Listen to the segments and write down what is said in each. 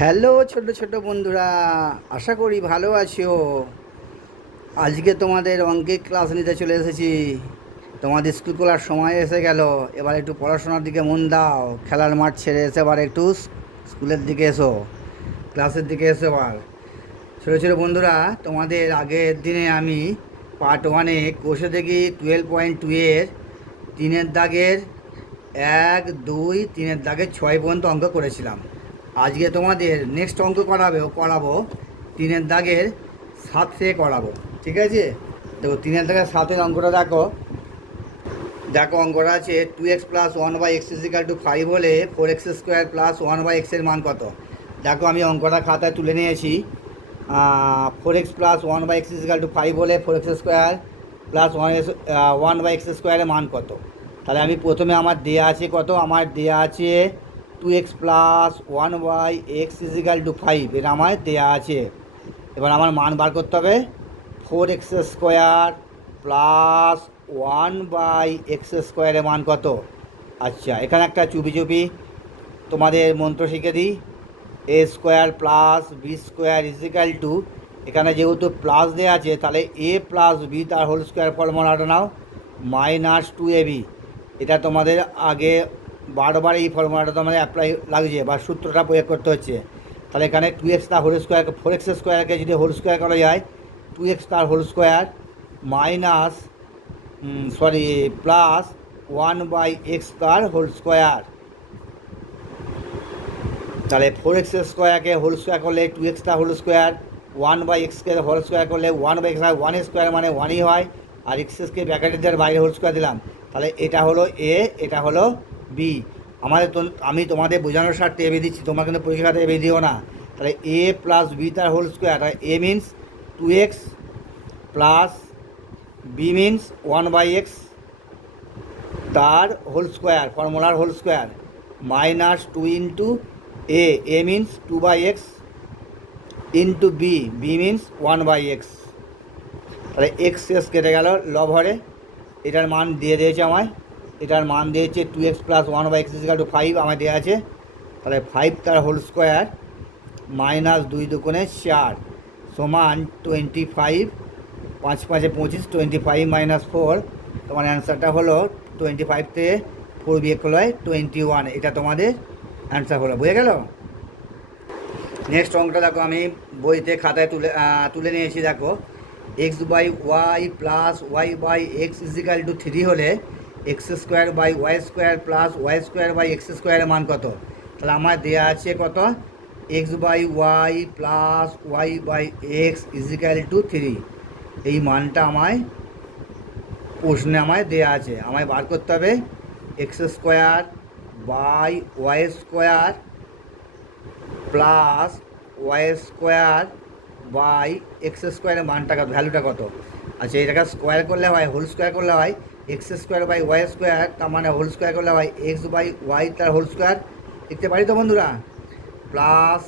Hello ছোট ছোট বন্ধুরা, আশা করি ভালো আছো। আজকে তোমাদের অঙ্কের ক্লাস নিতে চলে এসেছি। তোমাদের স্কুল খোলার সময় এসে গেল, এবার একটু পড়াশোনার দিকে মন দাও। খেলার মাঠ ছেড়ে এসে এবার একটু স্কুলের দিকে এসো, ক্লাসের দিকে এসো। এবার ছোটো ছোটো বন্ধুরা, তোমাদের আগের দিনে আমি পার্ট ওয়ানে কোষে দেখি 12.2 এর 3-এর দাগের 1, 2, 3-এর দাগের 6 পর্যন্ত অঙ্ক করেছিলাম। আজকে তোমাদের নেক্সট অঙ্ক করাবো 3-এর দাগের 7 থেকে করাবো, ঠিক আছে? তো 3-এর দাগের 7-এর অঙ্কটা দেখো। অঙ্কটা আছে 2x+1/x = 5 হলে 4x² + 1/x এর মান কত? দেখো, আমি অঙ্কটা খাতায় তুলে নিয়েছি। 4x+1/x = 5 হলে 4x² + 1/x² এর মান কত? তাহলে আমি প্রথমে আমার দেয়া আছে কত, আমার দেয়া আছে 2x+1/x = 5, এটা আমার দেয়া আছে। এবার আমার মান বার করতে হবে। 4x² + 1/x² এর মান কত? আচ্ছা, এখানে একটা চুপি চুপি তোমাদের মন্ত্র শিখে দিই। a² + b² = এখানে যেহেতু প্লাস দেওয়া আছে, তাহলে a+b তার হোল স্কোয়ার ফর্মুলাটা নাও, -2ab। এটা তোমাদের আগে বারবার এই ফর্মুলাটা তোমাদের অ্যাপ্লাই লাগছে বা সূত্রটা প্রয়োগ করতে হচ্ছে। তাহলে এখানে 2x তার হোল স্কোয়ার, 4x² যদি হোল স্কোয়ার করা যায়, 2x তার whole square minus plus 1/x তার হোল স্কোয়ার। তাহলে 4x² হোল স্কোয়ার করলে 2x তার whole square, 1/x whole square করলে 1/x, 1² মানে 1ই হয়, আর এক্সকে ব্র্যাকেটের বাইরে হোল স্কোয়ার দিলাম। তাহলে এটা হলো এ, এটা হলো বি। আমি তোমাদের বোঝানোর স্বার্থে এবে দিচ্ছি, তোমার কিন্তু পরীক্ষাতে এবে দিও না। তাহলে a+b তার হোল স্কোয়ার, তাহলে a means 2x plus B means 1/x তার হোল স্কোয়ার, ফর্মুলার whole square, -2 into a means 2/x into B means 1/x। তাহলে এক্স কেটে গেল লব হরে। এটার মান দিয়ে দিয়েছে আমায়, এটার মান দিয়েছে 2x + 1/x = 5 আমায় দেওয়া আছে। তাহলে 5 তার হোল স্কোয়ার -2 দুগুণে 4 সমান 25, 5 5 25, 25 - 4। তোমার অ্যান্সারটা হলো 25 থেকে 4 বিয়োগ করলে 21। এটা তোমাদের অ্যান্সার হলো, বুঝে গেল? নেক্সট অঙ্কটা দেখো, আমি বইতে খাতায় তুলে নিয়েছি। দেখো, x/y + y/x = 3 হলে x² / y² + y² / x² এর মান কত? তাহলে আমার দেওয়া আছে কত, x/y + y/x = 3। এই মানটা আমায় প্রশ্নে আমায় দেওয়া আছে, আমায় বার করতে হবে x² / y² plus y² / x² এর মানটা কত, ভ্যালুটা কত? আচ্ছা, এটাকে স্কোয়ার করলে হয়, হোল স্কোয়ার করলে হয় x² / y², তার মানে হোল স্কোয়ার করলে হয় x/y তার হোল স্কোয়ার। লিখতে পারি তো বন্ধুরা? প্লাস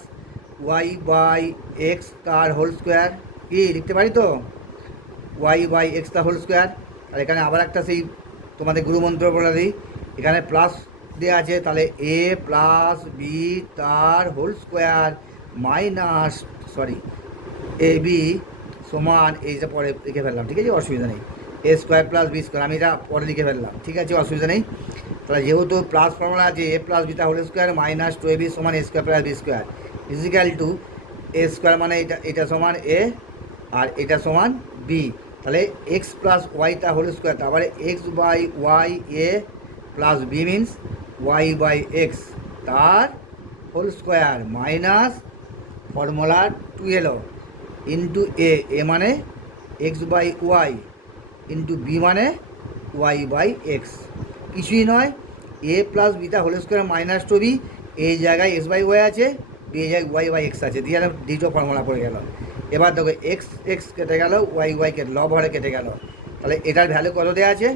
y/x তার হোল স্কোয়ার, কি লিখতে পারি তো? y/x তার হোল স্কোয়ার। আর এখানে আবার একটা সেই তোমাদের গুরুমন্ত্র বলে দিই, এখানে প্লাস দেওয়া আছে, তাহলে a+b তার হোল স্কোয়ার মাইনাস ab সমান, এইটা পরে লিখে ফেললাম, ঠিক আছে, অসুবিধা নেই। a² + b², আমি এটা পরে লিখে ফেললাম, ঠিক আছে, অসুবিধা নেই। তাহলে যেহেতু প্লাস ফর্মুলা আছে, a+b তার হোল স্কোয়ার -2ab সমান a² + b² = a² মানে এটা সমান a, আর এটা সমান b। তাহলে x + y তার হোল স্কোয়ার, তারপরে x/y a plus B means y/x তার whole square minus formula 2 into A মানে x/y ইন্টু বি মানে y/x। কিছুই নয়, a+b তার হোল স্কোয়ার -2b, এই জায়গায় x/y আছে, বি জায়গায় y/x আছে, দিয়ে দ্বিতীয় ফর্মুলা পড়ে গেল। এবার দেখো x কেটে গেল, y কেটে লব হরে কেটে গেল। তাহলে এটার ভ্যালু কত দেওয়া আছে?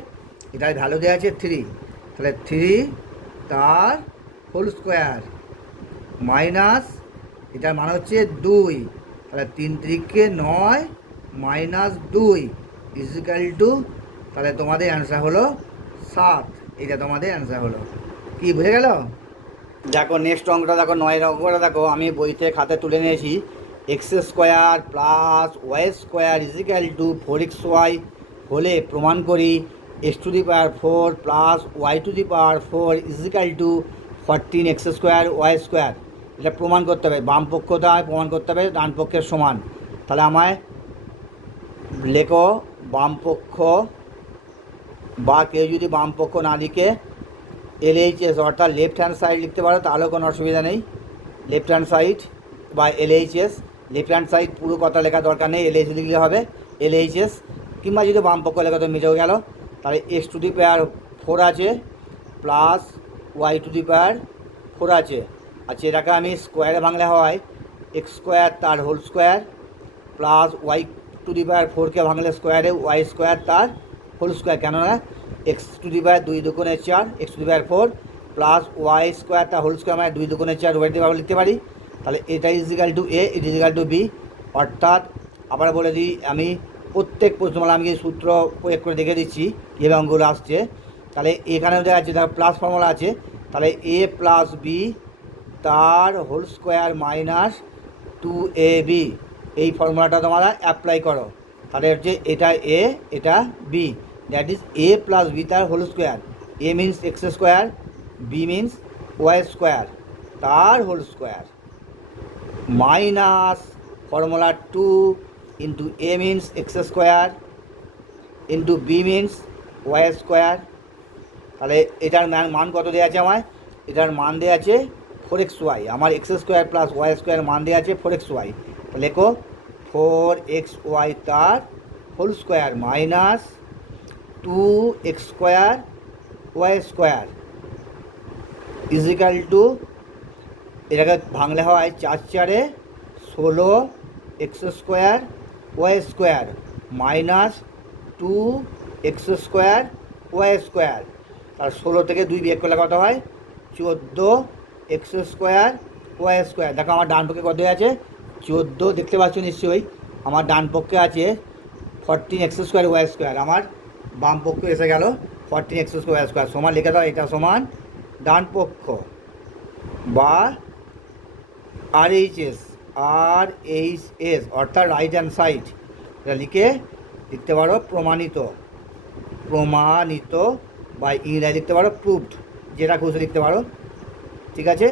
এটার ভ্যালু দেওয়া আছে 3। তাহলে 3 তার হোল স্কোয়ার মাইনাস, এটার মান হচ্ছে 2। তাহলে 3 3 9 -2 = তাহলে তোমাদের অ্যান্সার হলো 7। এটা তোমাদের অ্যান্সার হলো। কি বুঝে গেল? দেখো নেক্সট অঙ্কটা দেখো, 9 অঙ্কটা দেখো, আমি বইতে খাতে তুলে নিয়েছি। X square plus Y square equal to 4xy হলে প্রমাণ করি X to the power 4 plus Y to the power 4 equal to 14x square Y square. এটা প্রমাণ করতে হবে, বাম পক্ষটা প্রমাণ করতে হবে ডান পক্ষের সমান। তাহলে আমায় লেখো বাম পক্ষ, বা কেউ যদি বাম পক্ষ না লিখে LHS অর্থাৎ লেফট হ্যান্ড সাইড লিখতে পারো, তাহলেও কোনো অসুবিধা নেই। লেফট হ্যান্ড সাইড বা LHS, লেফট হ্যান্ড সাইড পুরো কথা লেখা দরকার নেই, LHS লিখলে হবে LHS। কিংবা যদি বাম পক্ষ লেখা তো মিটেও গেল। তাহলে এক্স টু দি পাওয়ার 4 আছে plus Y to the power 4 আছে। আচ্ছা, এটাকে আমি স্কোয়ারে ভাঙলে হয় এক্স স্কোয়ার তার whole square plus Y to the power 4কে ভাঙলে স্কোয়ারে ওয়াই স্কোয়ার তার হোল স্কোয়ার। কেননা এক্স টু দি পাওয়ার 2 দুগুণে 4, X to the power 4 plus Y square তার হোল স্কোয়ার, মানে 2 দুগুণে 4 ওয়াই দিয়ে লিখতে পারি। তাহলে এটা ইজিক্যাল টু এ, ইট ইজিক্যাল টু বি। অর্থাৎ আবার বলে দিই, আমি প্রত্যেক প্রশ্নমালা আমি সূত্র প্রয়োগ করে দেখে দিচ্ছি কীভাবে অঙ্কগুলো আসছে। তাহলে এখানেও দেখা যাচ্ছে, তার প্লাস ফর্মুলা আছে। তাহলে এ প্লাস বি তার হোল স্কোয়ার মাইনাস 2ab, এই ফর্মুলাটা তোমরা অ্যাপ্লাই করো। তাহলে হচ্ছে এটা এ, এটা B, that is A plus B তার whole square. A means X square, B means Y square তার whole square minus formula 2 into A means X square into B means Y square. তাহলে এটার মান কত দেওয়া আছে আমায়? এটার মান দেওয়া আছে 4xy। আমার X square plus Y square মান দেওয়া আছে 4xy। লেখো 4xy তার whole square minus 2x square Y square equal to, এটাকে ভাঙলে হয় 4 4 16 X square Y square minus 2x square Y square. আর 16 থেকে 2 বিয়োগ করলে কত হয়? 14x square Y square. দেখো আমার ডান পক্ষে কত আছে? 14 দেখতে পাচ্ছ নিশ্চয়ই। আমার ডান পক্ষে আছে 14x স্কোয়ার ওয়াই স্কোয়ার, আমার বাম পক্ষে এসে গেল 14x স্কোয়ার ওয়াই স্কোয়ার। সমান লিখে দাও, এটা সমান ডান পক্ষ বা RHS, RHS অর্থাৎ রাইট হ্যান্ড সাইড। এটা লিখতে পারো প্রমাণিত, প্রমাণিত বা ইংরাজি লিখতে পারো প্রুভড, যেটা খুশি লিখতে পারো। ঠিক আছে,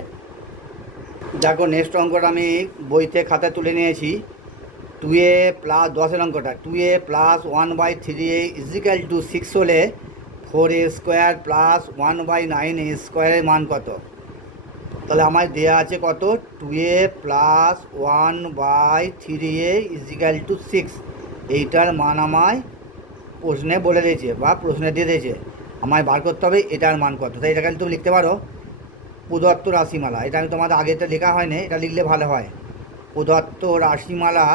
দেখো নেক্সট অঙ্কটা আমি বইতে খাতায় তুলে নিয়েছি। 2a প্লাস 10 অঙ্কটা, 2a plus 1/3a is equal two 6 হলে 4a স্কোয়ার প্লাস 1/9a স্কোয়ারের মান কত? তাহলে আমার দেয়া আছে কত? 2a plus 1/3a is equal two 6। এইটার মান আমায় প্রশ্নে বলে দিয়েছে বা প্রশ্নে দিয়ে দিয়েছে, আমায় বার করতে হবে এটার মান কত। তাই এটা তুমি লিখতে পারো প্রদত্ত রাশিমালা। এটা আমি তোমাদের আগে এটা লেখা হয়নি, এটা লিখলে ভালো হয়। প্রদত্ত রাশিমালা,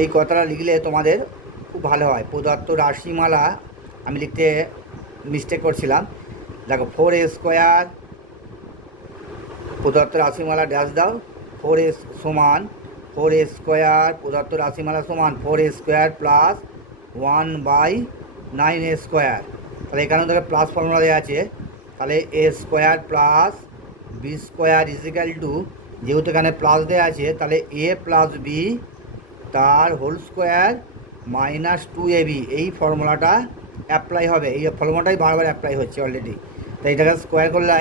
এই কথাটা লিখলে তোমাদের খুব ভালো হয়। প্রদত্ত রাশিমালা, আমি লিখতে মিস্টেক করছিলাম। দেখো 4a স্কোয়ার, প্রদত্ত রাশিমালা ড্যাশ দাও, 4a সমান 4a স্কোয়ার, প্রদত্ত রাশিমালা সমান 4a square plus 1/9a square. তাহলে এখানে দেখো প্লাস ফর্মুলা দেওয়া আছে। তাহলে a square plus B square equal to, যেহেতু এখানে প্লাস দেওয়া আছে তাহলে a প্লাস বি তার হোল স্কোয়ার মাইনাস 2ab। এই ফর্মুলাটা অ্যাপ্লাই হবে, এই ফর্মুলাটাই বারবার অ্যাপ্লাই হচ্ছে অলরেডি। তাই এটাকে স্কোয়ার করলে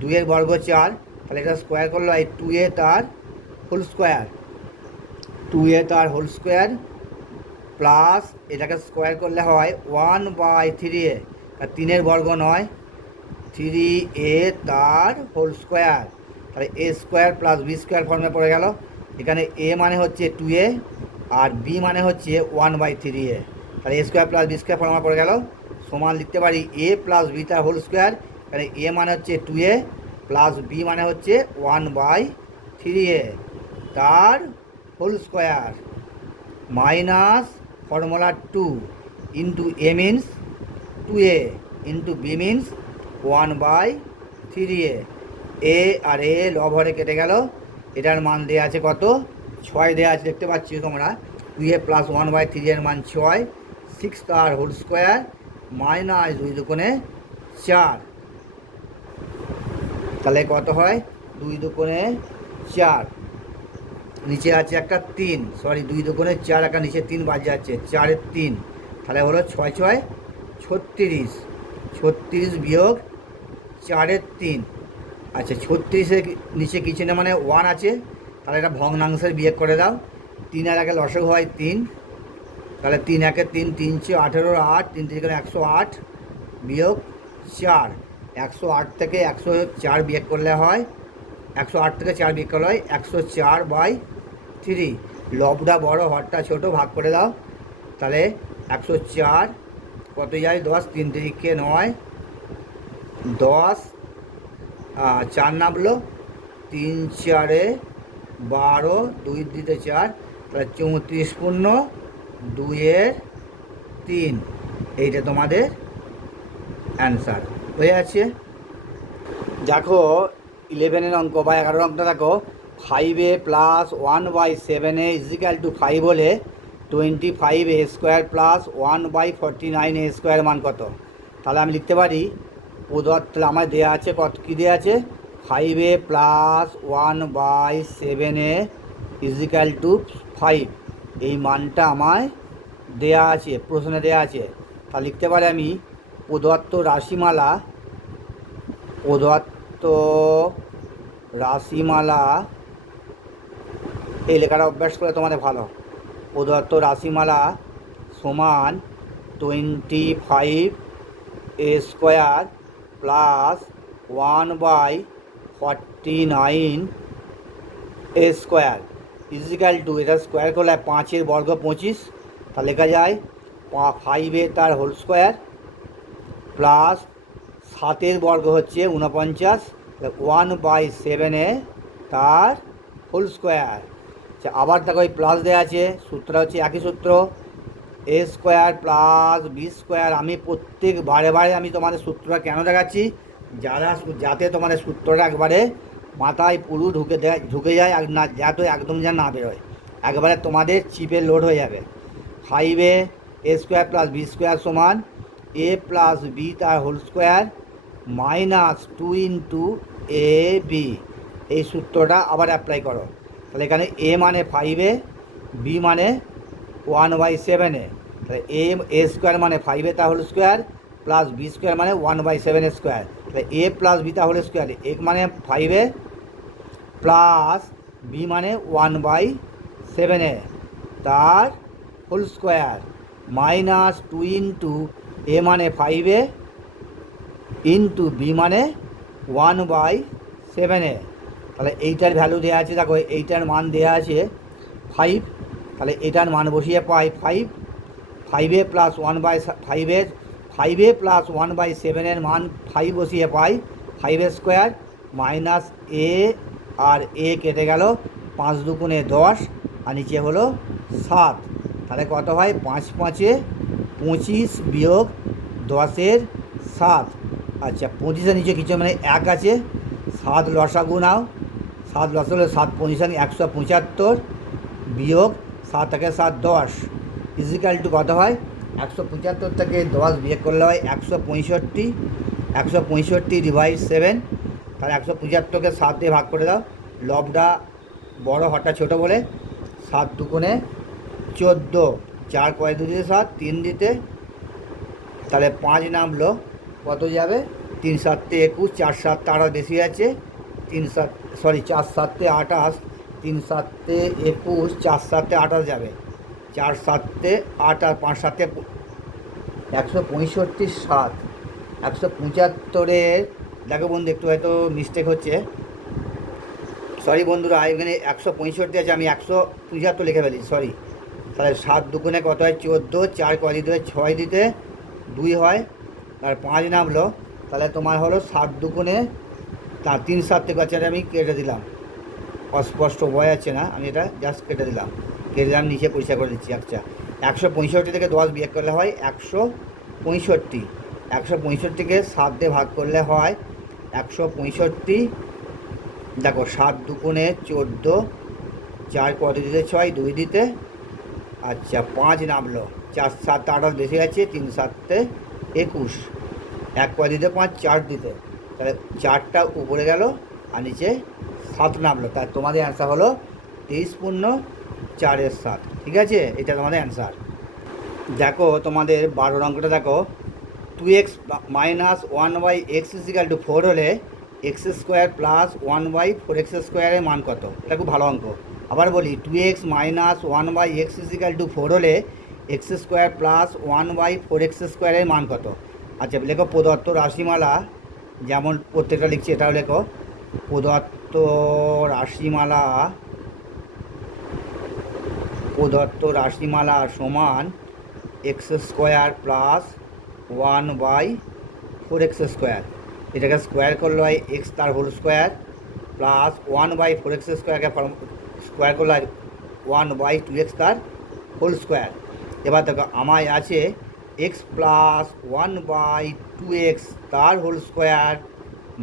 2 বর্গ 4, তাহলে এটা স্কোয়ার করলে 2a তার হোল স্কোয়ার, 2a তার হোল স্কোয়ার প্লাস এটাকে স্কোয়ার করলে হয় 1/3a, আর 3 বর্গ নয়, 3a তার হোল স্কোয়ার। তাহলে a square plus B square ফর্মে পড়ে গেল। এখানে a মানে হচ্ছে 2a আর b মানে হচ্ছে 1/3a। তাহলে a square plus B square ফর্মে পড়ে গেল, সমান লিখতে পারি a প্লাস বি তার হোল স্কোয়ার। এখানে a মানে হচ্ছে 2a প্লাস b মানে হচ্ছে 1/3a তার whole square minus formula 2 into a means 2a into b means 1/3a। a আর a লব হরে কেটে গেল। এটার মান দেওয়া আছে কত? 6 দেওয়া আছে, দেখতে পাচ্ছি তোমরা। 2a প্লাস 1/3 এর মান 6, 6 তার হোল স্কোয়ার মাইনাস 2 দুগুণে 4। তাহলে কত হয়, 2 দুগুণে 4, নিচে আছে একটা 3, সরি 2 দুগুণে 4, একটা নিচে 3 বাদ যাচ্ছে, 4-এর 3, তাহলে হলো 6-6 36, 36 বিয়োগ 4-এর 3। আচ্ছা 36-এর নিচে কিছু না মানে 1 আছে, তাহলে এটা ভগ্নাংশের বিয়োগ করে দাও। 3 আর আগে লসক হয় 3, তাহলে 3 একে 3, 3 × 18, 8, 3 3 108 বিয়োগ 4, 108 থেকে 104 বিয়োগ করলে হয়, 108 থেকে 4 বিয়োগ করলে হয় 104/3। লবটা বড় হরটা ছোট, ভাগ করে দাও। তাহলে 104 কত যায়, 10, 3 3 9, 10, 4 নামলো, 3 4-এ 12, 2 দিতে 4, তাহলে 34 × 2-এর 3, এইটা তোমাদের অ্যান্সার হয়ে আছে। দেখো 11-এর অঙ্ক বা 11-এর অঙ্কটা দেখো, 5a + 1/7a = 5 হলে 25a² + 1/49a² মান কত? তাহলে আমি লিখতে পারি প্রদত্ত, আমার দেওয়া আছে কত, কী দেওয়া আছে, 5a + 1/7a = 5, এই মানটা আমায় দেয়া আছে, প্রশ্নে দেয়া আছে। তা লিখতে পারি আমি প্রদত্ত রাশিমালা, এই লেখাটা অভ্যাস করে তোমাদের ভালো। প্রদত্ত রাশিমালা সমান 25a² + 1/49a² = এটা স্কোয়ার করলে 5-এর বর্গ 25, তা লেখা যায় 5a তার হোল স্কোয়ার প্লাস 7-এর বর্গ হচ্ছে 49, 1/7a তার হোল স্কোয়ার। আচ্ছা আবার দেখো এই প্লাস দেওয়া আছে, সূত্রটা হচ্ছে একই সূত্র, a² + b²। আমি প্রত্যেক বারে আমি তোমাদের সূত্রটা কেন দেখাচ্ছি, যাতে তোমাদের সূত্রটা একবারে মাথায় পুরো ঢুকে যায়, আর না যাতে একদম যেন না বেরোয়, একবারে তোমাদের চিপে লোড হয়ে যাবে। 5a² + b² সমান a + b তার হোল স্কোয়ার -2 × ab, এই সূত্রটা আবার অ্যাপ্লাই করো। তাহলে এখানে a মানে 5a, b মানে 1/7a, তাহলে a² মানে 5a তার হোল স্কোয়ার প্লাস b² মানে 1/7a², তাহলে a + b তার হোল স্কোয়ার, a মানে 5a প্লাস b মানে 1/7a তার হোল স্কোয়ার -2 × a মানে 5a ইন্টু b মানে 1/7a। তাহলে এইটার ভ্যালু দেওয়া আছে, দেখো এইটার মান দেওয়া আছে 5, তাহলে এটার মান বসিয়ে পাই 5, 5a + 1/7-এর মান 5 বসিয়ে পাই 5² মাইনাস a আর a কেটে গেল, 5 দুগুণে 10, আর নিচে হলো 7, তাহলে কত হয়, 5 5-এ 25 বিয়োগ 10-এর 7। আচ্ছা 25-এর নিচে কিছু মানে 1 আছে, 7 লসাগু নাও, 7 লসাগু হলে 7 25 175 বিয়োগ 7 থেকে 7 10 = কত হয়, 175 থেকে 10 বিয়োগ করলে হয় 165, 165/7, তাহলে 175-কে 7 দিয়ে ভাগ করে দাও। লবটা বড় হরটা ছোটো বলে, 7 দুগুণে 14, 4 কয় দিতে 7, 3 দিতে, তাহলে 5 নামলো, কত যাবে, 3 7 21, 4 7 তারা বেশি আছে, 4 7 28, 3 7 21, 4 7 28 যাবে, 4 7 8 5 7 165 7, 175-এর দেখো বন্ধু একটু হয়তো মিস্টেক হচ্ছে, সরি বন্ধুরা, এখানে 165 আছে, আমি 175 লিখে ফেলেছি, সরি। তাহলে 7 দুগুণে কত হয়, 14, 4 কয় দিতে হয়, 6 দিতে 2 হয়, আর 5 নামলো, তাহলে তোমার হলো 7 দুগুণে 3 7 থেকে আছে, আমি কেটে দিলাম, অস্পষ্ট বোঝা যাচ্ছে না, আমি এটা জাস্ট কেটে দিলাম, নিচে পরিষ্কার করে দিচ্ছি। আচ্ছা 165 থেকে 10 বিয়োগ করলে হয় 165, 165-কে 7 দিয়ে ভাগ করলে হয় 165, দেখো 7 দুগুণে 14, 4 কত দিতে 6, 2 দিতে, আচ্ছা 5 নামলো, 4 7 8 বেশি আছে, 3 7 21, 1 কয় দিতে 5, 4 দিতে, তাহলে 4টা উপরে গেল আর নিচে 7 নামলো, তাই তোমাদের অ্যান্সার হলো 23×4=7। ঠিক আছে, এটা তোমাদের অ্যান্সার। দেখো তোমাদের 12 অঙ্কটা দেখো, 2x - 1/x = 4 হলে x² + 1/4x² মান কত? এটা খুব ভালো অঙ্ক। আবার বলি, 2x - 1/x = 4 হলে x² + 1/4x² মান কত? আচ্ছা লেখো প্রদত্ত রাশিমালা, যেমন প্রত্যেকটা লিখছি এটাও লেখো। প্রদত্ত রাশিমালা সমান x² + 1/4x²। এটাকে স্কোয়ার করলে হয় x তার হোল স্কোয়ার প্লাস 1/4x²কে স্কোয়ার করলে হয় 1/2x তার হোল স্কোয়ার। এবার দেখো আমায় আছে x + 1/2x তার whole square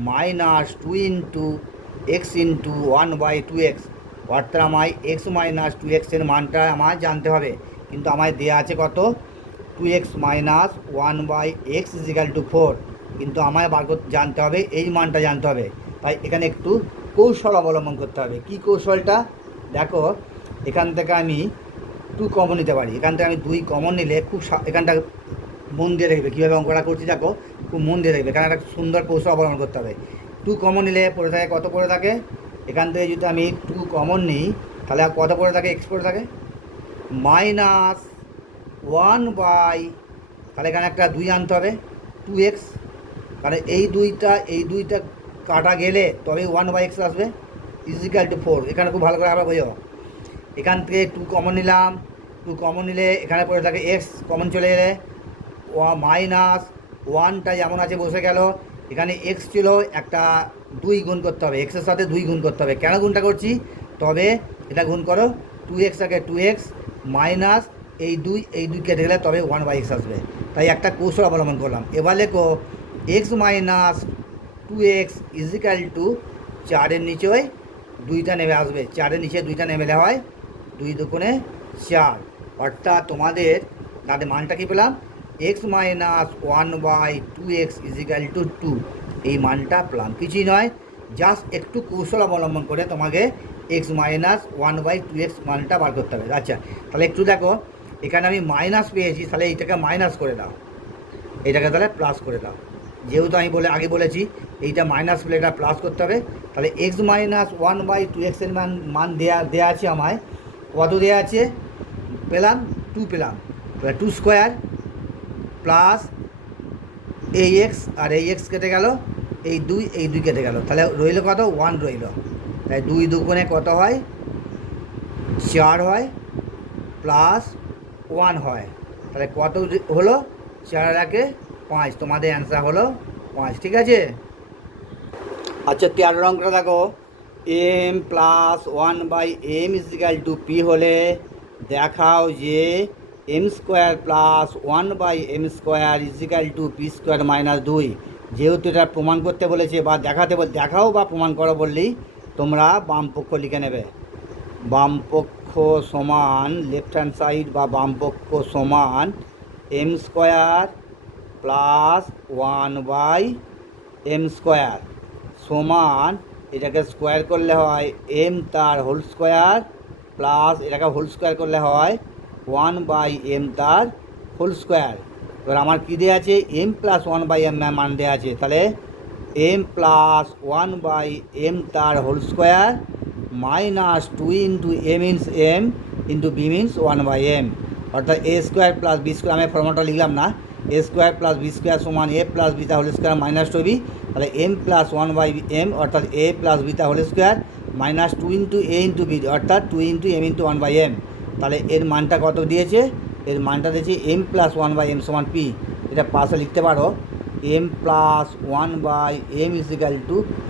minus 2 x × 1/2x, অর্থাৎ আমায় x - 2x এর মানটা আমায় জানতে হবে। কিন্তু আমায় দেওয়া আছে কত? 2x - 1/x = 4, কিন্তু আমায় জানতে হবে এই মানটা জানতে হবে। তাই এখানে একটু কৌশল অবলম্বন করতে হবে। কি কৌশলটা? দেখো এখান থেকে আমি 2 কমন নিতে পারি। এখান থেকে আমি 2 কমন নিলে খুব এখানটা মন দিয়ে দেখবে কীভাবে অঙ্কটা করছি, দেখো খুব মন দিয়ে দেখবে, এখানে একটা সুন্দর কৌশল অবলম্বন করতে হবে। 2 কমন নিলে পড়ে থাকে কত পড়ে থাকে? এখান থেকে যদি আমি 2 কমন নিই তাহলে কত পড়ে থাকে? x পড়ে থাকে -1/, তাহলে এখানে একটা 2 আনতে হবে 2x, তাহলে এই দুইটা কাটা গেলে তবে 1/x আসবে = 4। এখানে খুব ভালো করে আবার বোঝো, এখান থেকে 2 কমন নিলাম, 2 কমন নিলে এখানে পড়ে থাকে x, কমন চলে গেলে -1টা যেমন আছে বসে গেল। এখানে x ছিল, একটা 2 গুণ করতে হবে, এক্সের সাথে 2 গুণ করতে হবে। কেন গুণটা করছি? তবে এটা গুণ করো, 2x আগে 2x মাইনাস এই 2 কেটে গেলে তবে 1/x আসবে। তাই একটা কৌশল অবলম্বন করলাম। এবার লেখো x - 2x = 4-এর নিচে 2টা নেমে আসবে, 4-এর নিচে 2টা নেমে হয় 2 × 2 = 4, অর্থাৎ তোমাদের তাদের মানটা কী পেলাম? x - 1/2x = 2, এই মানটা পেলাম। কিছুই নয়, জাস্ট একটু কৌশল অবলম্বন করে তোমাকে x - 1/2x মানটা বার করতে হবে। আচ্ছা তাহলে একটু দেখো, এখানে আমি মাইনাস পেয়েছি, তাহলে এইটাকে মাইনাস করে দাও, এইটাকে তাহলে প্লাস করে দাও। যেহেতু আমি আগে বলেছি এইটা মাইনাস পেলে এটা প্লাস করতে হবে। তাহলে x - 1/2x এর মান দেয়া আছে আমায়, কত দেওয়া আছে? পেলাম 2 পেলাম, তাহলে 2² প্লাস এই x, আর এই x কেটে গেল, এই 2 কেটে গেল, তাহলে রইল কত? 1 রইল। তাই 2 × 2 = কত হয়? 4 হয় প্লাস 1 হয়, তাহলে কত হলো? 4 আর 1 5, তোমাদের অ্যান্সার হলো 5। ঠিক আছে। আচ্ছা 13 অঙ্কটা দেখো, m + 1/m = p হলে দেখাও যে m² + 1/m² = p² - 2। যেহেতু এটা প্রমাণ করতে বলেছে বা দেখাও বা প্রমাণ করো বললেই তোমরা বাম পক্ষ লিখে নেবে। বাম পক্ষ সমান লেফট হ্যান্ড সাইড বা বাম পক্ষ সমান m² + 1/m² সমান, এটাকে স্কোয়ার করলে হয় m তার হোল স্কোয়ার প্লাস এটাকে হোল স্কোয়ার করলে হয় 1/m তার হোল স্কোয়ার। এবার আমার কী দেওয়া আছে? m + 1/m মান দেওয়া আছে, তাহলে m + 1/m তার whole square minus 2 × a means m × b means 1/m, অর্থাৎ a² + b², আমি ফর্মুলাটা লিখলাম না, a² + b² সমান a + b তার হোল স্কোয়ার মাইনাস 2b, তাহলে m + 1/m অর্থাৎ a + b তার whole square minus 2 × a × b অর্থাৎ 2 × m × 1/m। তাহলে এর মানটা কত দিয়েছে? এর মানটা দিয়েছে m + 1/m সমান p। এটা পাশে লিখতে পারো m + 1/m = p।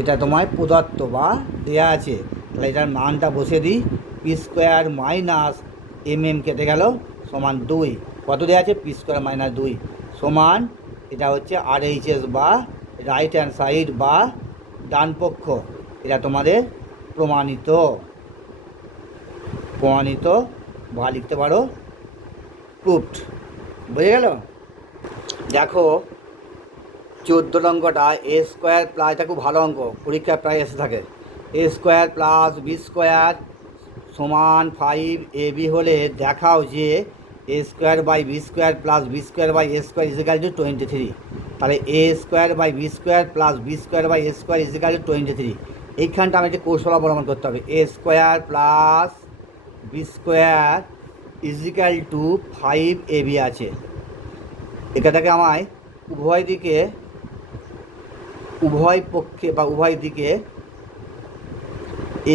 এটা তোমায় প্রদত্ত বা দেয়া আছে, তাহলে এটার মানটা বসে দিই, p² - mm কেটে গেল সমান 2। কত দেওয়া আছে? p² - 2 সমান, এটা হচ্ছে RHS বা রাইট হ্যান্ড সাইড বা ডান পক্ষ। এটা তোমাদের প্রমাণিত বা লিখতে পারো প্রুফড। বুঝে গেল? দেখো 14 অঙ্কটা এ স্কোয়ার প্লাস, এটা খুব ভালো অঙ্ক, পরীক্ষায় প্রায় এসে থাকে। A square plus B square সমান 5ab হলে দেখাও যে A square by B square plus B square by A square equal to 23। তাহলে A square by B square plus B square by A square equal to 23। এইখানটা আমি একটি কৌশল অবলম্বন করতে হবে। A square plus B square equal to 5ab আছে। এটাকে আমায় উভয় পক্ষে বা উভয় দিকে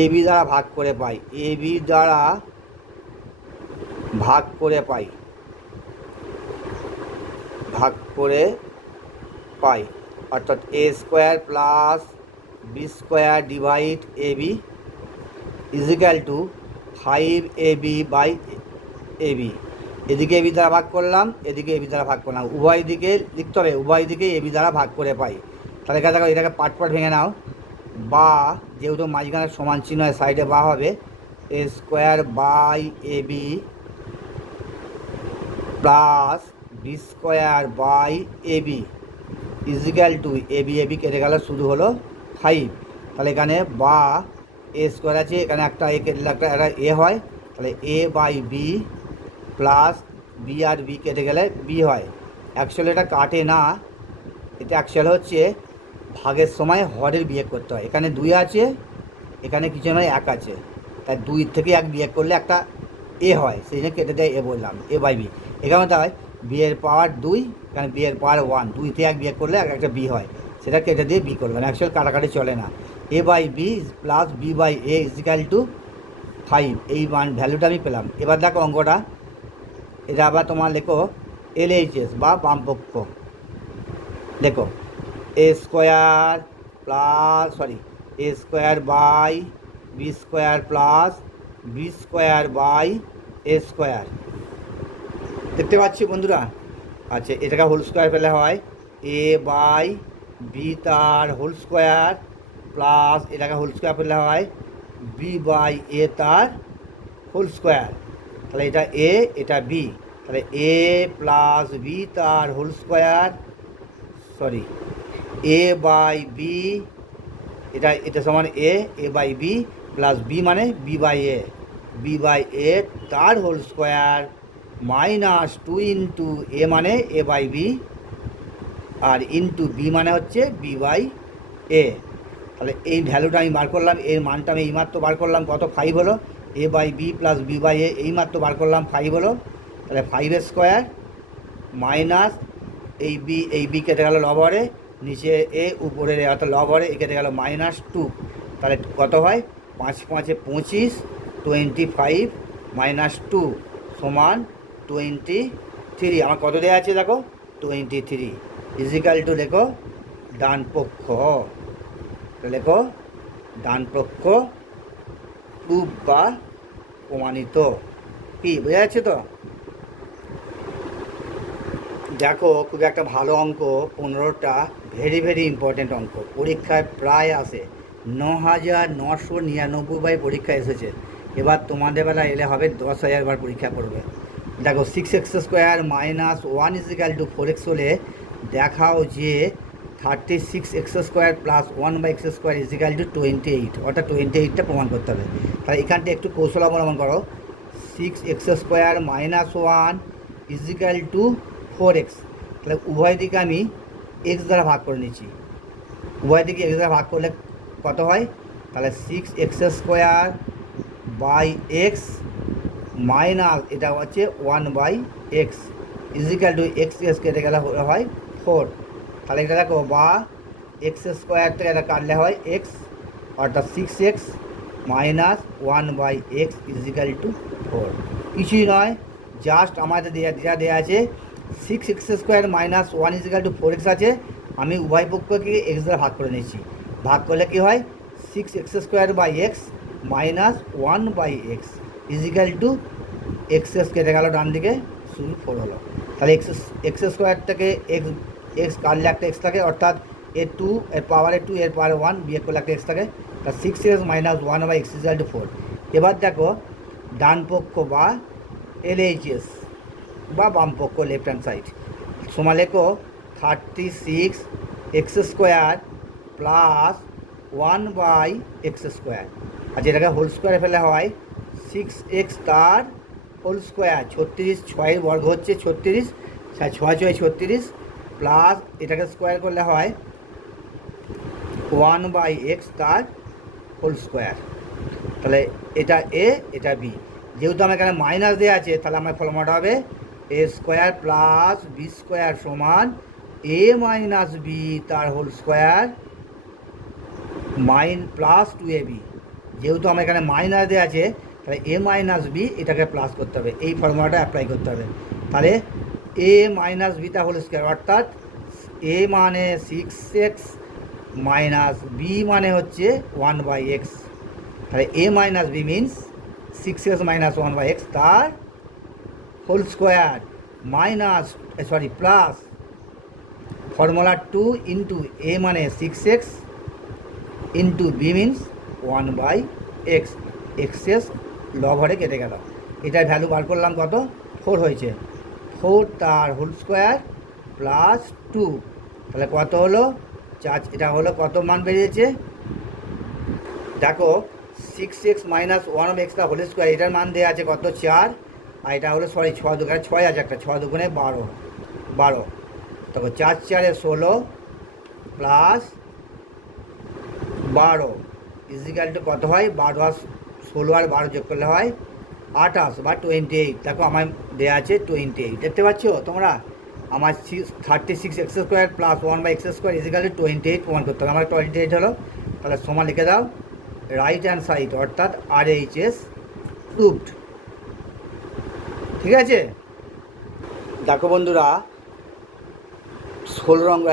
এবি দ্বারা ভাগ করে পাই, এবি দ্বারা ভাগ করে পাই, অর্থাৎ A square plus B square divide AB is equal to 5ab by AB. এদিকে এবি দ্বারা ভাগ করলাম, এদিকে এবি দ্বারা ভাগ করলাম, উভয় দিকে লিখতে হবে, উভয় দিকে এবি দ্বারা ভাগ করে পাই। তাহলে দেখো এটাকে পার্ট ভেঙে নাও। বা যেহেতু মাঝখানে সমান চিহ্ন হয়, সাইডে বা হবে A square by AB plus B square by AB is equal to AB কেটে গেল, শুধু হলো 5। তাহলে এখানে বা এ স্কোয়ার আছে, এখানে একটা এ কেটে একটা এ হয়, তাহলে A by B plus B আর বি কেটে গেলে বি হয়। অ্যাকচুয়ালি এটা কাটে না, এটা অ্যাকচুয়াল হচ্ছে ভাগের সময় হরের বিয়োগ করতে হয়। এখানে 2 আছে, এখানে কিছু নয় 1 আছে, তাই 2 থেকে 1 বিয়োগ করলে একটা এ হয়, সেই জন্য কেটে দেয় এ বললাম, এ বাই বি। এখানে তাই বি এর পাওয়ার 2, এখানে বি এর পাওয়ার 1, 2 থেকে 1 বিয়োগ করলে একটা বি হয়, সেটা কেটে দিয়ে বি করবেন। অ্যাকচুয়াল কাটাকাটি চলে না। A by B plus B by A is equal to 5, এই ভ্যালুটা আমি পেলাম। এবার দেখো অঙ্কটা, এটা আবার তোমার লেখো LHS বা বামপক্ষ। দেখো A square A square by B square plus B square by A square, দেখতে পাচ্ছি বন্ধুরা? আচ্ছা, এটাকে হোল স্কোয়ার পেলে হয় এ বাই বি তার হোল স্কোয়ার প্লাস এটাকে হোল স্কোয়ার পেলে হয় বি বাই এ তার হোল স্কোয়ার। তাহলে এটা এ, এটা বি, তাহলে এ প্লাস বি তার whole square, A by B, এটা সমান A by B plus B মানে বি বাই এ তার whole square minus 2 into A মানে এ বাই বি আর ইন্টু বি মানে হচ্ছে বি বাই এ। তাহলে এই ভ্যালুটা আমি বার করলাম, এর মানটা আমি এইমাত্র বার করলাম, কত? 5 হলো। A by B plus B by A এইমাত্র বার করলাম, 5 হলো। তাহলে 5 স্কোয়ার মাইনাস এই বি কেটে গেল লবরে, নিচে এ উপরে অর্থাৎ লবরে এ কেটে গেল -2। তাহলে কত হয়? 5 5 25, 25 -2 সমান 23। আমার কত দেওয়া আছে দেখো? 23 ইজিক্যাল টু লেখো ডান পক্ষ, লেখো ডান পক্ষ প্রুফ বা প্রমাণিত। কি বোঝা যাচ্ছে তো? দেখো খুব একটা ভালো অঙ্ক, 15টা ভেরি ইম্পর্ট্যান্ট অঙ্ক, পরীক্ষায় প্রায় আসে। 9999 বার পরীক্ষা এসেছে। এবার তোমাদের বেলা এলে হবে 10,000 বার পরীক্ষা করবে। দেখো 6x square minus 1 is equal two 4x হলে দেখাও যে 36x square plus 1/x square equal to 28, অর্থাৎ 28টা প্রমাণ করতে হবে। তাহলে এখানটা একটু কৌশল অবলম্বন করো। 6x square minus 1 is equal two 4x, তাহলে উভয় দিকে আমি x দ্বারা ভাগ করে নিচ্ছি। উভয় দিকে x দ্বারা ভাগ করলে কত হয়? তাহলে 6x square by X minus এটা হচ্ছে 1/x ইজিক্যাল টু x কেটে গেলে হয় 4। তাহলে এটা দেখো বা x স্কোয়ার থেকে এটা কাটলে হয় x, অর্থাৎ 6x minus 1/x equal two 4। কিছুই নয়, জাস্ট আমাদের যা দেওয়া আছে 6x square minus 1 is equal two 4x আছে, আমি উভয় পক্ষকে x দ্বারা ভাগ করে নিচ্ছি। ভাগ করলে কি হয়? 6x square by X minus 1/x equal to x কেটে গেল ডান দিকে, শুধু 4 হলো। তাহলে x স্কোয়ার থেকে x কাটলে একটা x থাকে, অর্থাৎ এর 2 এর পাওয়ারে 2 এর পাওয়ারে 1 বিয়োগ করলে একটা x থাকে, তা 6x minus 1/x equal two 4। এবার দেখো ডান পক্ষ বা LHS বা বাম পক্ষ লেফট হ্যান্ড সাইড সমান লেখো 36 X square plus 1/x square, আর যেটাকে হোল স্কোয়ারে ফেলে হয় 6x তার হোল স্কোয়ার। 36, 6 বর্গ হচ্ছে 36, 6 6 36, প্লাস এটাকে স্কোয়ার করলে হয় 1/x তার হোল স্কোয়ার। তাহলে এটা এ, এটা বি। যেহেতু আমার এখানে মাইনাস দেওয়া আছে, তাহলে আমার ফর্মুলাটা হবে A square plus B square সমান এ মাইনাস বি তার হোল স্কোয়ার প্লাস 2ab। যেহেতু আমার এখানে মাইনাস দেওয়া আছে, তাহলে এ মাইনাস বি এটাকে প্লাস করতে হবে, এই ফর্মুলাটা অ্যাপ্লাই করতে হবে। তাহলে এ মাইনাস বি তার হোল স্কোয়ার, অর্থাৎ এ মানে 6x মাইনাস বি মানে হচ্ছে 1/x। তাহলে A minus B means 6x minus 1/x তার whole square minus plus formula 2 into A মানে 6x into B means 1/x। Access লব হরে কেটে গেল, এটার ভ্যালু বার করলাম কত, 4 হয়েছে। 4 তার হোল স্কোয়ার প্লাস 2, তাহলে কত হলো 4। এটা হলো কত মান বেরিয়েছে দেখো, 6x মাইনাস 1/x তার হোল স্কোয়ার, এটার মান দেওয়া আছে কত 4, আর এটা হলো 6 দুগুণে 6 আছে, একটা 6 দুগুণে 12, তখন 4 4 16 প্লাস 12 ইজিক্যাল টু কত হয়, 12 আর 16 আর 12 যোগ করলে হয় 28 বা 28। দেখো আমার দেওয়া আছে 28, দেখতে পাচ্ছ তোমরা। আমার 36x square plus 1/x square equal to 28 প্রমাণ করতে হবে। আমার 28 হলো, তাহলে সমান লিখে দাও রাইট হ্যান্ড সাইড, অর্থাৎ RHS প্রুভড। ঠিক আছে, দেখো বন্ধুরা 16 অঙ্ক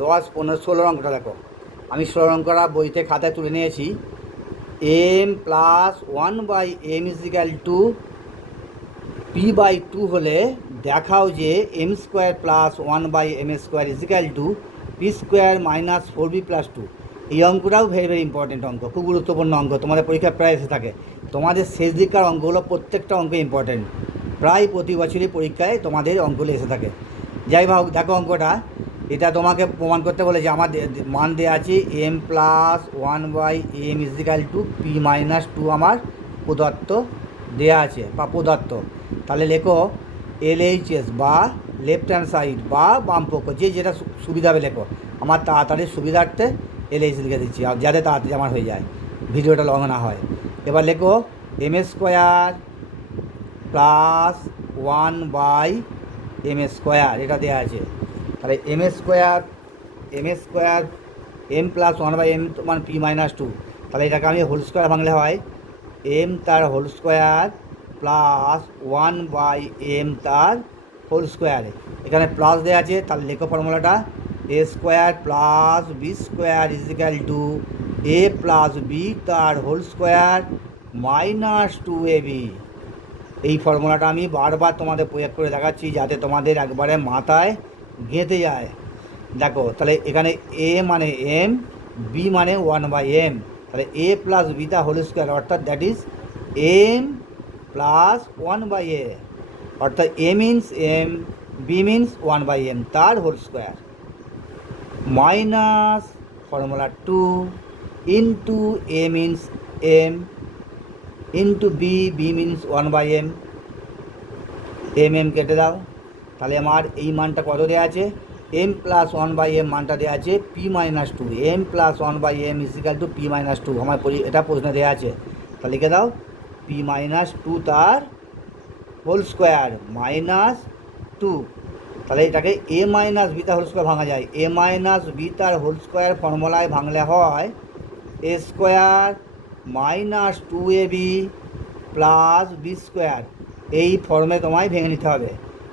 10 15 16 অঙ্কটা দেখো, আমি 16 অঙ্কটা বইতে খাতায় তুলে নিয়েছি। m plus 1/m equal two p/2 হলে দেখাও যে m square plus 1/m square equal to p square minus 4b plus 2। এই অঙ্কটাও ভেরি ভেরি ইম্পর্টেন্ট অঙ্ক, খুব গুরুত্বপূর্ণ অঙ্ক, তোমাদের পরীক্ষা প্রায় এসে থাকে। তোমাদের শেষ দিককার অঙ্কগুলো প্রত্যেকটা অঙ্ক ইম্পর্টেন্ট, প্রায় প্রতি বছরই পরীক্ষায় তোমাদের অঙ্কগুলো এসে থাকে। যাই হোক, দেখো অঙ্কটা, এটা তোমাকে প্রমাণ করতে বলে যে আমার মান দেওয়া আছে m plus 1/m equal to p minus 2 আমার প্রদত্ত দেওয়া আছে বা প্রদত্ত। তাহলে লেখো LHS বা লেফট হ্যান্ড সাইড বা বাম পক্ষ, যে যেটা সুবিধা হবে লেখো। আমার তাড়াতাড়ি সুবিধার্থে LHS লিখে দিচ্ছি, আর যাতে তাড়াতাড়ি আমার হয়ে যায়, ভিডিওটা লং না হয়। এবার লেখো m square plus 1/m square, এটা দেওয়া আছে। তাহলে m square m plus 1/m মানে p মাইনাস 2, তাহলে এটাকে আমি হোল স্কোয়ার ভাঙলে হয় m তার হোল স্কোয়ার প্লাস 1/m তার হোল স্কোয়ার। এখানে প্লাস দেওয়া আছে, তাহলে লেখো ফর্মুলাটা a square plus B square equal to a plus B তার হোল স্কোয়ার মাইনাস 2ab। এই ফর্মুলাটা আমি বারবার তোমাদের প্রয়োগ করে দেখাচ্ছি, যাতে তোমাদের একবারে মাথায় গেঁথে যায়। দেখো, তাহলে এখানে a মানে m, b মানে 1/m, তাহলে a প্লাস বি তা হোল স্কোয়ার, অর্থাৎ that is m plus 1/a, অর্থাৎ a means m, b means 1/m তার whole square minus formula 2 into a means m into b, b means 1/m, m কেটে দাও। তাহলে আমার এই মানটা কত দেওয়া আছে, m প্লাস 1/m মানটা দেওয়া আছে p minus 2, m plus 1/m equal to p minus 2। আমার এটা প্রশ্নে দেওয়া আছে, তাহলে লিখে দাও p মাইনাস 2 তার হোল স্কোয়ার মাইনাস 2। তাহলে এটাকে a মাইনাস বি তার হোল স্কোয়ার ভাঙা যায়, a মাইনাস বি তার হোল স্কোয়ার ফর্মুলায় ভাঙলে হয় a square minus 2ab plus B square. এই ফর্মে তোমায় ভেঙে নিতে হবে।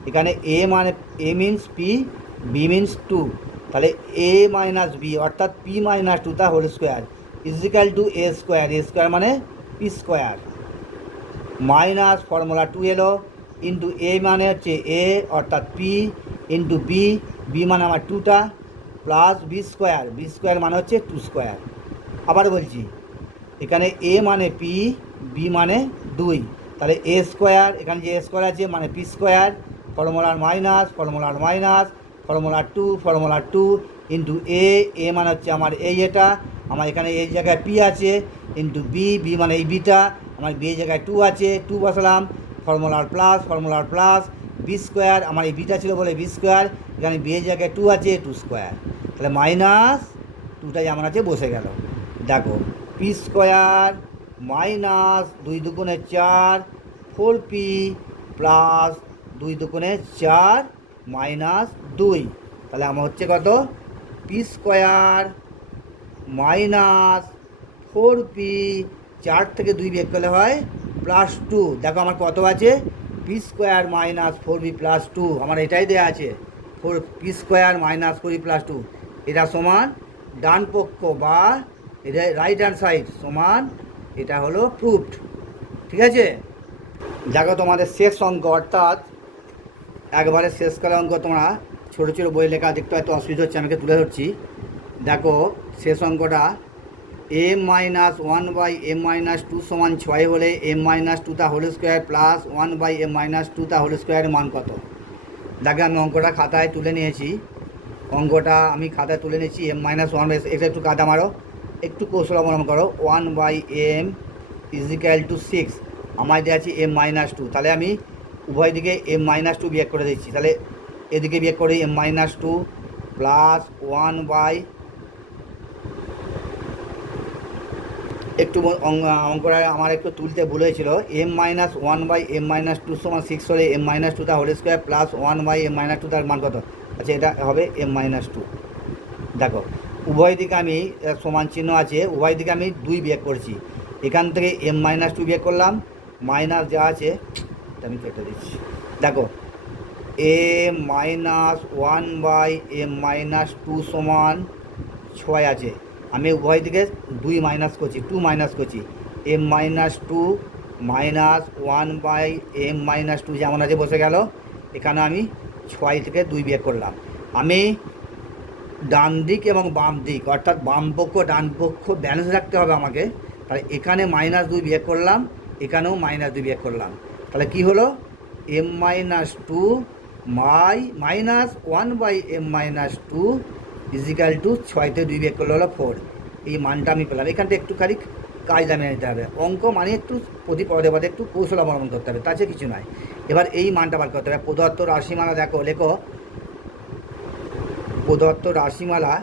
এখানে a মানে a means p, b means 2, তাহলে a মাইনাস b অর্থাৎ p মাইনাস 2 তা whole square equal to a square, a square মানে p স্কোয়ার মাইনাস ফর্মুলা 2 এলো ইন্টু a মানে হচ্ছে a অর্থাৎ p ইন্টু b, b মানে আমার 2টা প্লাস বি স্কোয়ার মানে হচ্ছে 2 স্কোয়ার। আবার বলছি, এখানে a মানে p, b মানে 2, তাহলে a স্কোয়ার, এখানে যে a স্কোয়ার আছে মানে p স্কোয়ার, ফর্মুলার মাইনাস ফর্মুলার 2 ফর্মুলা 2 ইন্টু এ মানে হচ্ছে আমার এটা আমার এখানে এই জায়গায় পি আছে, ইন্টু বি মানে এই বিটা, আমার বি এই জায়গায় 2 আছে, 2 বসালাম, ফর্মুলার প্লাস বি স্কোয়ার, আমার এই বিটা ছিল বলে বি স্কোয়ার, এখানে বি এর জায়গায় 2 আছে, 2 স্কোয়ার, তাহলে মাইনাস 2টাই আমার আছে বসে গেল। দেখো পি স্কোয়ার মাইনাস 2 দুগুণে 4 4p প্লাস 2 দুগুণে 4 মাইনাস 2, তাহলে আমার হচ্ছে কত পি স্কোয়ার মাইনাস 4p, 4 থেকে 2 বিয়োগ করলে হয় +2। দেখো আমার কত আছে P square minus 4p plus 2, আমার এটাই দেওয়া আছে 4p square minus 4p plus 2, এটা সমান ডান পক্ষ বা এটা রাইট হ্যান্ড সাইড সমান, এটা হলো প্রুফড। ঠিক আছে, দেখো তোমাদের শেষ অঙ্ক, অর্থাৎ একবারে শেষ করা অঙ্ক, তোমরা ছোটো ছোটো বই লেখা দেখতে হয়তো অসুবিধা হচ্ছে, আমাকে তুলে ধরছি। দেখো শেষ অঙ্কটা m-1/m-2 সমান 6 হলে m-2 তা হোল স্কোয়ার প্লাস 1/m-2 তা হোল স্কোয়ারের মান কত? দেখো আমি অঙ্কটা খাতায় তুলে নিয়েছি, আমি খাতায় তুলে নিয়েছি m-1, এটা একটু কাদা মারো, একটু কৌশল অবলম্বন করো। 1/m = 6, আমার দেওয়া আছে m-2, তাহলে আমি উভয় দিকে m-2 বিয়োগ করে দিচ্ছি, তাহলে এদিকে বিয়োগ করি m-2 প্লাস 1/, একটু অঙ্কটা আমার একটু তুলতে ভুল হয়েছিল, m-1/m-2 সমান 6 হলে m-2 তা হোল স্কোয়ার প্লাস 1/m-2 তার মান কত? আচ্ছা এটা হবে m-2। দেখো উভয় দিকে আমি সমান চিহ্ন আছে, উভয় দিকে আমি 2 বিয়োগ করছি, এখান থেকে m-2 বিয়োগ করলাম, মাইনাস যা আছে আমি কেটে দিচ্ছি। দেখো m-1/m-2 সমান 6 আছে, আমি উভয় দিকে 2 মাইনাস করছি, 2 মাইনাস করছি, m-2 মাইনাস 1/m-2 যেমন আছে বসে গেল, এখানে আমি 6 থেকে 2 বিয়োগ করলাম। আমি ডান দিক এবং বাম দিক অর্থাৎ বাম পক্ষ ডান পক্ষ ব্যালেন্স রাখতে হবে আমাকে, তাহলে এখানে -2 বিয়োগ করলাম, এখানেও -2 বিয়োগ করলাম, তাহলে কি হলো m-2 মাইনাস 1/m-2 = 6 থেকে 2 বিয়োগ করলে হলো 4, এই মানটা আমি পেলাম। এখানটা একটু খালি কায়দা মেনে নিতে হবে, অঙ্ক মানে একটু প্রতি পদে পদে একটু কৌশল অবলম্বন করতে হবে, তাছাড়া কিছু নয়। এবার এই মানটা বার করতে হবে, প্রদত্ত রাশিমালা দেখো লেখো, প্রদত্ত রাশিমালা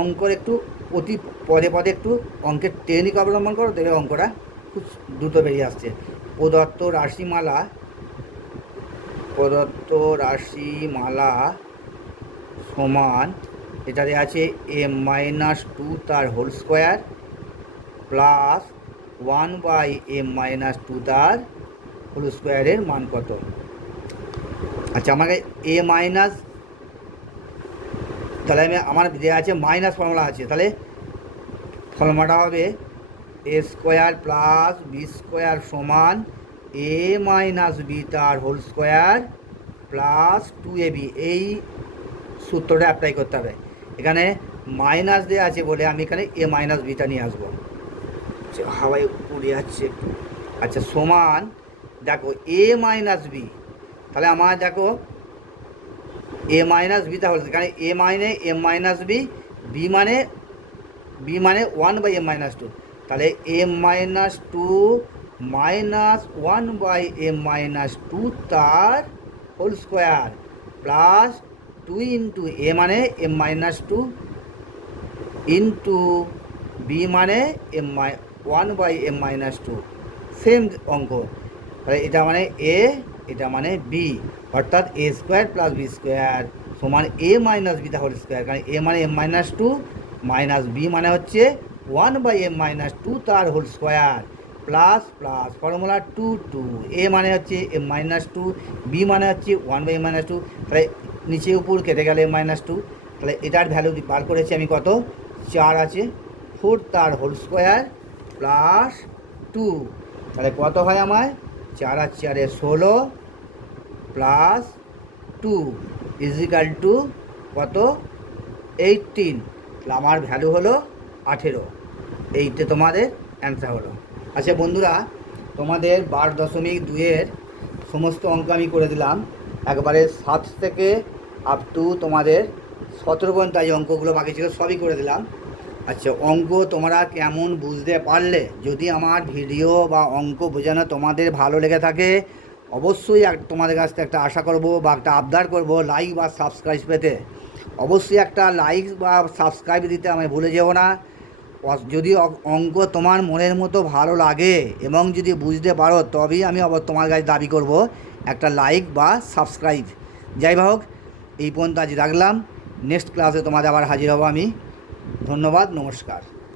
অঙ্কর একটু প্রতি পদে পদে একটু অঙ্কের টেকনিক অবলম্বন করো, দেবে অঙ্কটা খুব দ্রুত বেরিয়ে আসছে। প্রদত্ত রাশিমালা সমান, এটাতে আছে m-2 তার হোল স্কোয়ার প্লাস 1/m-2 তার হোল স্কোয়ারের মান কত? আচ্ছা আমাকে তাহলে আমার দেওয়া আছে মাইনাস ফর্মুলা আছে, তাহলে ফর্মুলাটা হবে a square plus B square সমান a-b তার হোল স্কোয়ার প্লাস 2ab, এই সূত্রটা অ্যাপ্লাই করতে হবে। এখানে মাইনাস দেওয়া আছে বলে আমি এখানে a-bটা নিয়ে আসবো, হাওয়ায় উড়ে যাচ্ছে একটু। আচ্ছা সমান দেখো a-b, তাহলে আমার দেখো a-b তাহলে এখানে a মানে m-b, b মানে 1/m-2, তাহলে m-2 মাইনাস 1/m-2 তার whole square plus 2 into a মানে m-2 ইন্টু b মানে 1/m-2, সেম অঙ্ক, তাহলে এটা মানে a, এটা মানে b, অর্থাৎ a square plus B square সমান a-b তা হোল স্কোয়ার, কারণ a মানে m-2 মাইনাস b মানে হচ্ছে 1/m-2 তার whole square plus formula 2 a মানে হচ্ছে m-2, b মানে হচ্ছে 1/m-2, তাহলে নিচে উপর কেটে গেলে m-2, তাহলে এটার ভ্যালু বার করেছি আমি কত 4 আছে, 4 তার হোল স্কোয়ার প্লাস 2, তাহলে কত হয় আমার 4 আর 4 16 প্লাস 2 = কত 18, তাহলে আমার ভ্যালু হলো 18, এইটা তোমাদের অ্যান্সার হলো। আচ্ছা বন্ধুরা, তোমাদের 12.2-এর সমস্ত অঙ্ক আমি করে দিলাম, একবারে 7 থেকে আপ টু তোমাদের 17 পর্যন্ত এই অঙ্কগুলো বাকি ছিল সবই করে দিলাম। আচ্ছা, অঙ্ক তোমরা কেমন বুঝতে পারলে? যদি আমার ভিডিও বা অঙ্ক বোঝানো তোমাদের ভালো লেগে থাকে, অবশ্যই তোমাদের কাছ থেকে একটা আশা করব বা একটা আবদার করব, লাইক বা সাবস্ক্রাইব পেতে। অবশ্যই একটা লাইক বা সাবস্ক্রাইব দিতে আমি ভুলে যেও না। যদি অঙ্ক তোমার মনের মতো ভালো লাগে এবং যদি বুঝতে পারো, তবেই আমি তোমার কাছে দাবি করব একটা লাইক বা সাবস্ক্রাইব। যাই হোক, এই পর্যন্ত আজ রাখলাম। নেক্সট ক্লাসে তোমাদের আবার হাজির হব আমি। ধন্যবাদ, নমস্কার।